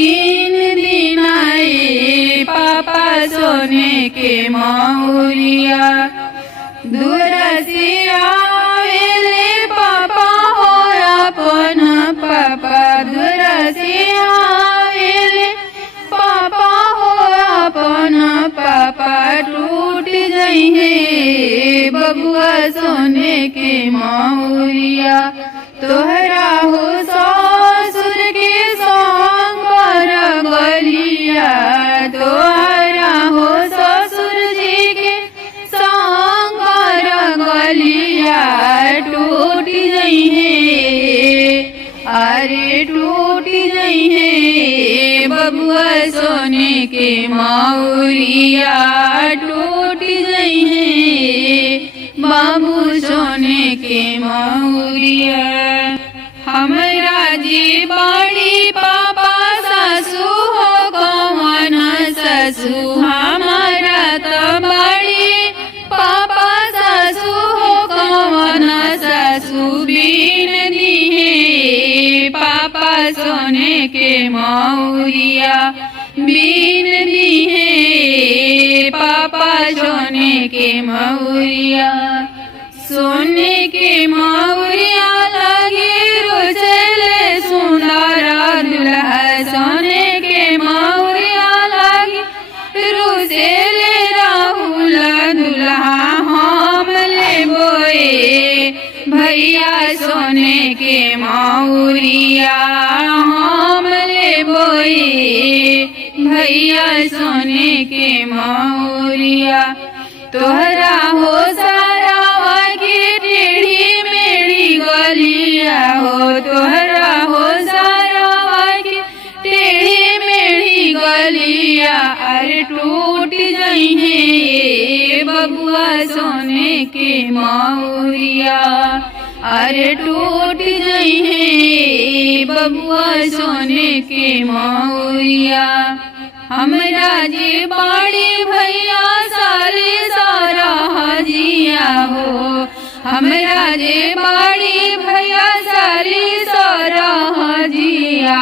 तीन दिन आए पापा सोने के मौरिया। दूर से आवेले पापा हो अपन पापा, दूर से आवेले पापा हो अपन पापा। टूट जइहे बबुआ सोने के मौरिया। तोहरा हो ससुर के संग कर गलिया, तोहरा हो ससुर जी के संग कर गलिया। टूट जइहे अरे टूट जइहे बबुआ सोने के मौरिया। टूट जइहे बाबू सोने के मौरिया। हमरा जी बड़ी पापा सासू हो कौन सासू, हमारा तो बड़ी पापा सासू हो कौन सासू। बीन दिहे पापा सोने के मौरिया, बीन दिहे पापा सोने के मौरिया। सोने के मौरिया लगे रोचले सुंदर दुल्हा, सोने के मौरिया लगे रोचले राहुल दुल्हा। हम ले बोए भैया सोने के मौरिया, हम ले बोए भैया सोने के मौरिया। तोहरा हो सारा की टेढ़ी मेढ़ी गलिया हो, तोहरा हो सारा की टेढ़ी मेढ़ी गलिया। अरे टूट जइहे बबुआ सोने के मौरिया, अरे टूट जइहे बबुआ सोने के मौरिया। हमरा जी बड़ी भैया सारे सारा हजिया हो, हमरा जी बड़ी भैया सारे सारा हजिया।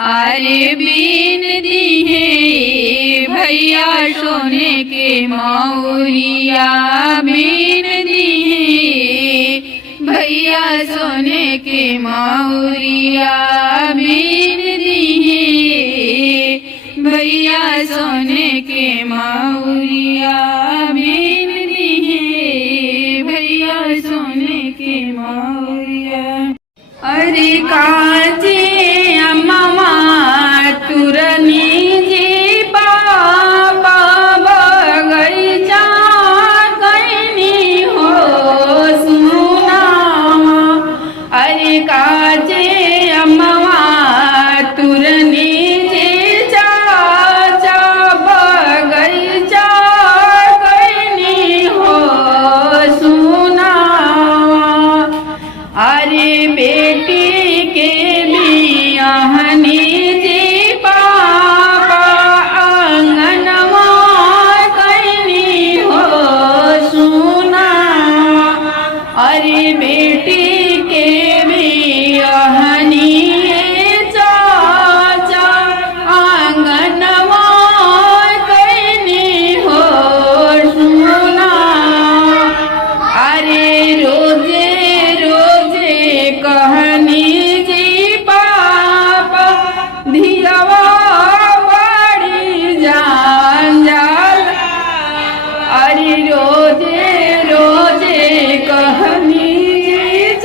अरे बीन दिहे भैया सोने के मौरिया, बीन दिहे भैया सोने के मौरिया, बीन दिहे भैया सोने के मौरिया, बीन दिहे भैया सोने के मौरिया। अरे काचे अम्मा तुरनी जी बाबा बगैचा कैनी हो सुना। अरे काचे अम्मा तुरनी अरे बेटी के बियाहनी जी पापा आंगनवा कैनी हो सुना। अरे बेटी के बियाहनी चाचा आंगनवा कैनी हो सुना। अरे रोजे कहनी जी पापा धियावा बड़ी जंजाल। अरे रोजे रोजे कहनी जी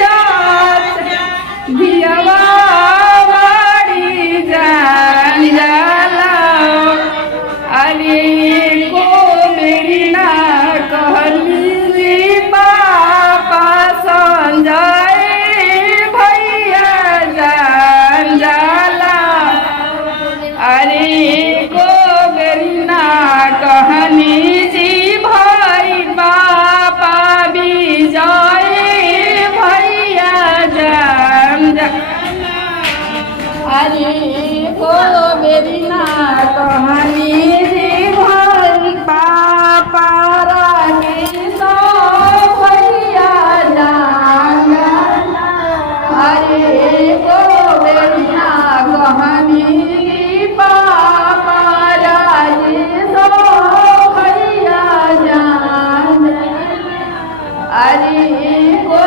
अरे को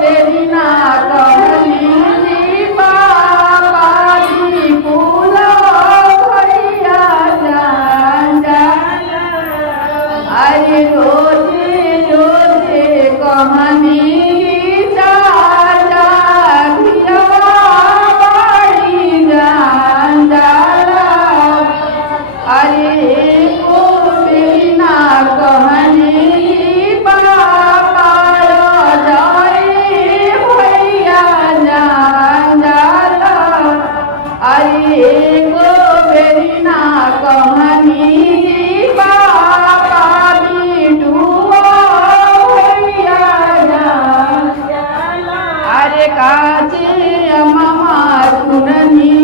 बेरी ना कहनी जी बाबा जी फूला भैया जान जाला अरे रोजे रोजे कहनी चाचा धियवा बड़ी जान जाला अरे को बिना कहनी बाबा जाए भैया जान जाला अरे को बिना कहनी बाबा बिटुआ भैया जान जाला अरे काचे मामा सुननी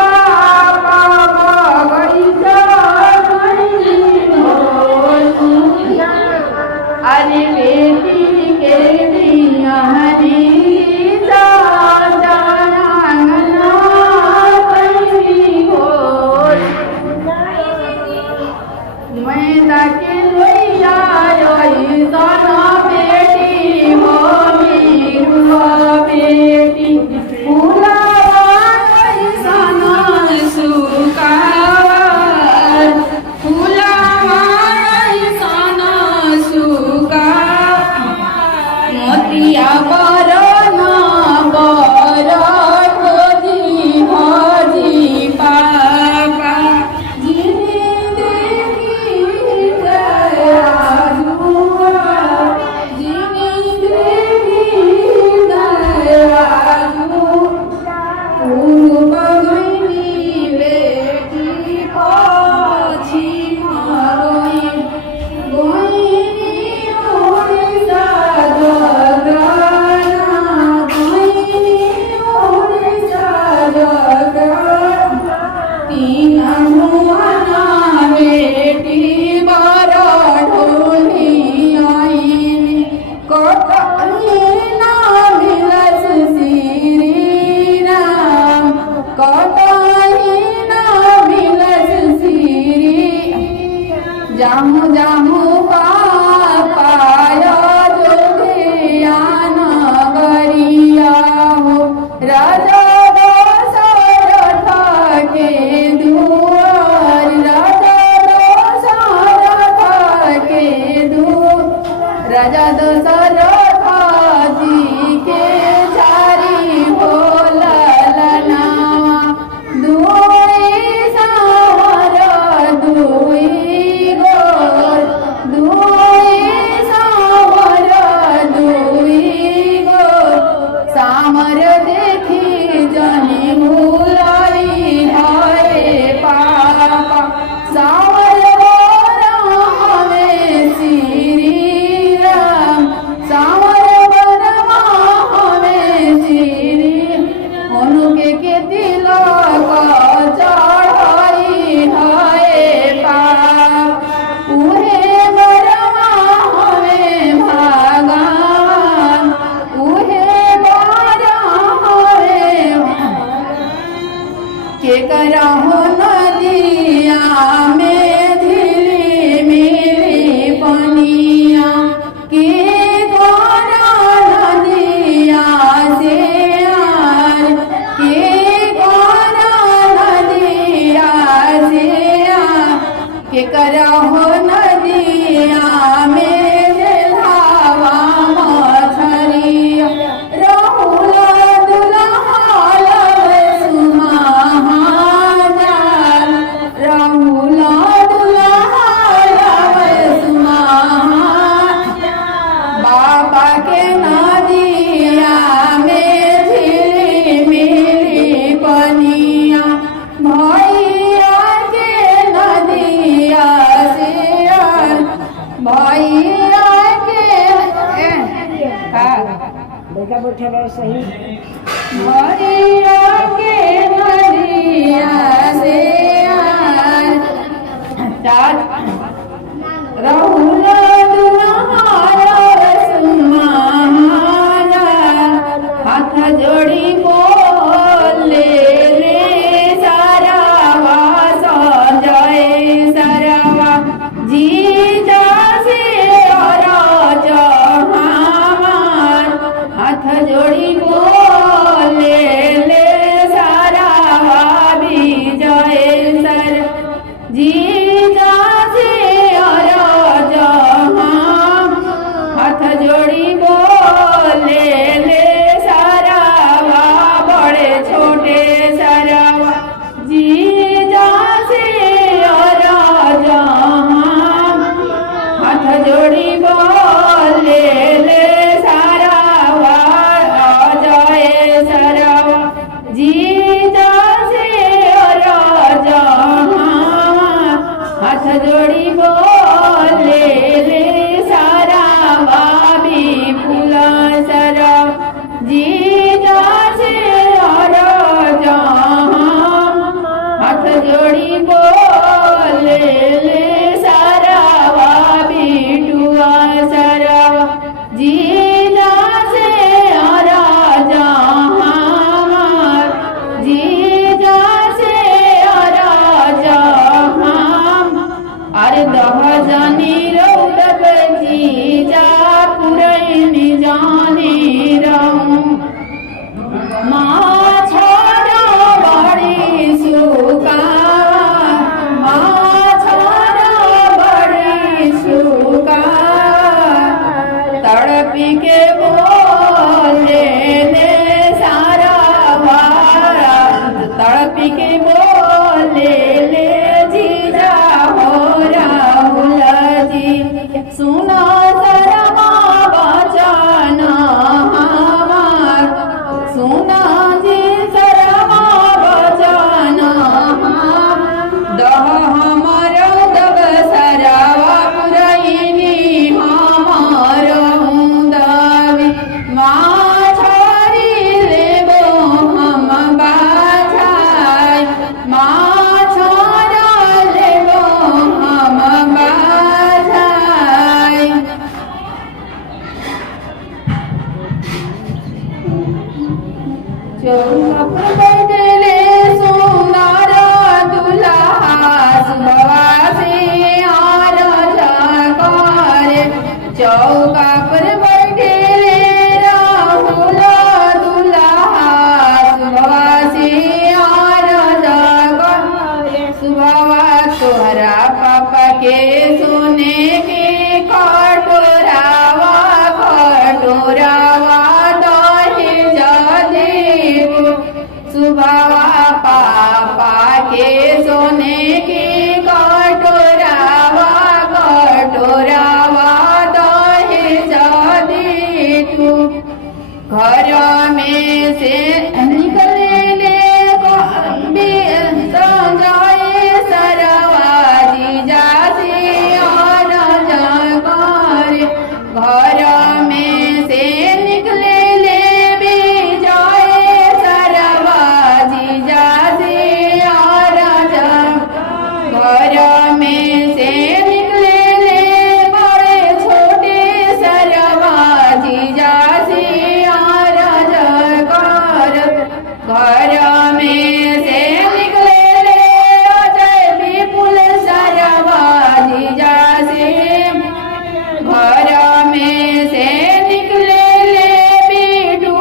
बाबा बगैचा अरे बेटी के बियाहनी जाना मैं ताके लोइया सोना बेटी हो मीरुआ बेटी फूलावा सोना सुकावा फूलावा सोना सुका मोतिया बरना बर खोजी भजी पापा जिनी देवी दया दुआ जिनी देवी दया दुआ बगैनी बेटी पछी मरोई गोइनी ओडिसा जगना गोइनी ओडिसा जगना तीन मुआना बेटी बर ढोली आईनी कटनी ना मिलस श्री राम कटनी ना मिलस श्री जामु जामु पापाया जोगिया नगरिया हो राजा दशरथ के दुआर राजा दशरथ के दुआर राजा दशरथ जी के चारी बोलना दुई सावर दुई गोर दुई सावर दुई गोर सामर देखी जनी भूलाई हाय पापा सावर हमें श्री राम सावर बनवा हमें श्री उनके के तिलक चढ़ाई हाय पाप उहे बरवा हमें भगवान उहे बरा हमें के करहो नदिया में झिली मिली पनिया के करा नदिया से आर के करा नदिया से आर के करहो नदिया में जलावा मछरिया राहुल दुल्हाल सुमहान राहुल दुल्हाल सुमहान बाबा के नदिया में झिली मिली पनिया भैया के नदिया से आर भैया के देखा बैठल सही भैया के नदिया से आर राहुल दुल्हार सुमहान हाथ जोड़ी बोले रे सारावा संजय सारावा जी जा से और जहाँ चौका पर बैठले सुंदर दुल्हा सुबवा से आरज करे चौका पर बैठले राहुल दुल्हा सुबवा से आरज करे सुबवा तोहरा पापा के सोने के कटोरावा दहेज देव सुबवा पापा के सोने के कटोरावा दहेज दे तू घर में से निकले ले संजय सरवा जीजा से आरज करे घर में से निकले ले विजय सरवा जीजा से आरज घर में से निकले ले बड़े छोटे सरवा जीजा से आरज कर घर में से निकले ले अजय विपुल सरवा जीजा से घर में से निकले ले बिटू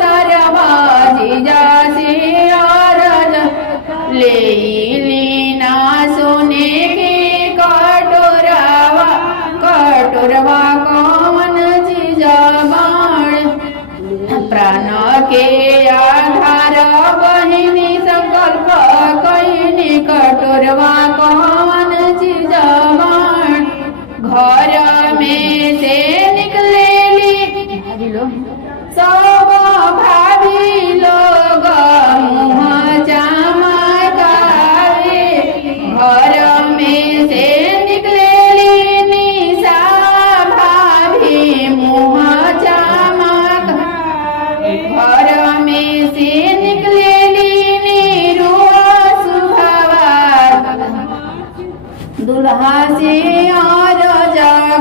सरवा जीजा से आरज ले लीना सोने के कटोरवा कौन चीज बाण प्राण के आधार बहिनी संकल्प कईनी कटोरवा कौन चीज बाण घर में से निकलेली सब भाभी लोग मुँह चमकावे घर में से निकलेली निशा भाभी मुँह चमकावे घर में से निकलेली नीरू सुभवा दुल्हा से आरज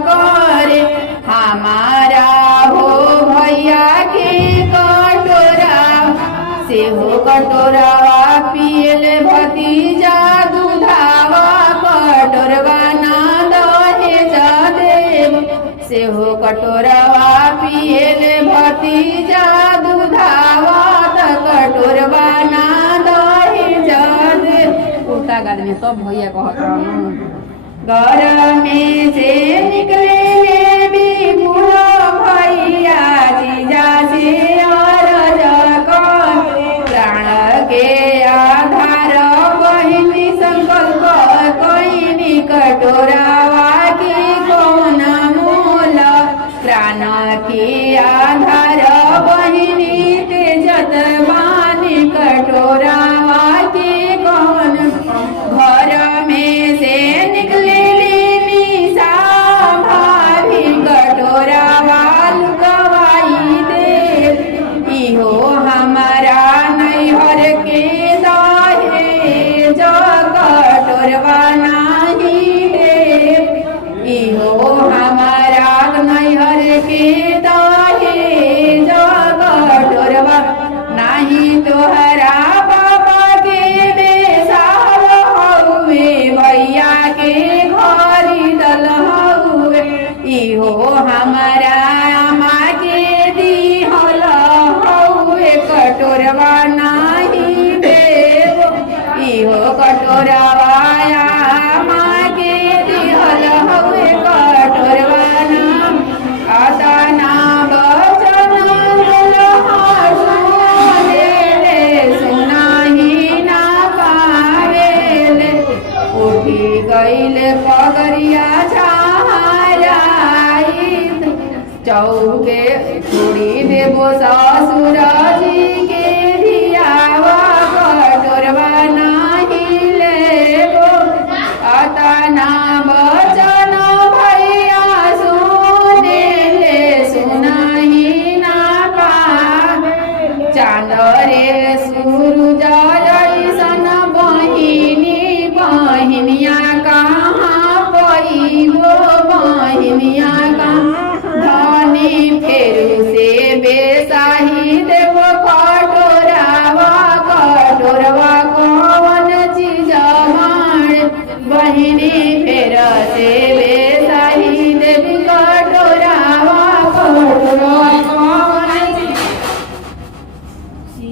करे हमारा हो भैया के कटोरा से हो कटोरावा पियल भतीजा दूधावा कटोरवा ना दहेज देव से हो कटोरावा पियल भतीजा दूधावा त कटोरवा ना दहेज देव उल्टा गाल में तो भैया कहत घर में से निकले ले विपुल भैया जीजा से आरज करे प्राण के आधार बहिनी संकल्प कईनी कटोरावा की कौन मूल प्राण के आधार बहिनी तेजत बानी कटोरावा की कौन घर में से निकले निशा भाभी कटोरावा लुकवाई दे इहो हमारा नैहर के दहेज कटोरवा नाही दे इहो हमारा नैहर के दहेज कटोरवा नाही तोहरा बाबा के बेसाल हउए भैया के घरी दल हउए इहो हमारा अम्मा के दिहल हउए कटोरवा नाही देव इहो कटोरवा अम्मा के दिहल हउए कटोरवा ना आदाना बचन दुल्हा सुनेले सुनाही ना पावेले उठी गईले पगरिया छाराइत चौके छोड़ी देबो ससुर जी के धियावा कटोरवा नाही लेबो अतना बचन भैया सुनेले सुनाही ना पावे चांद रे सूरज जैसन बहिनी बहिनिया कहाँ पैबो बहिनिया कहाँ धनी फेरू से बेसाही देव कटो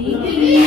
की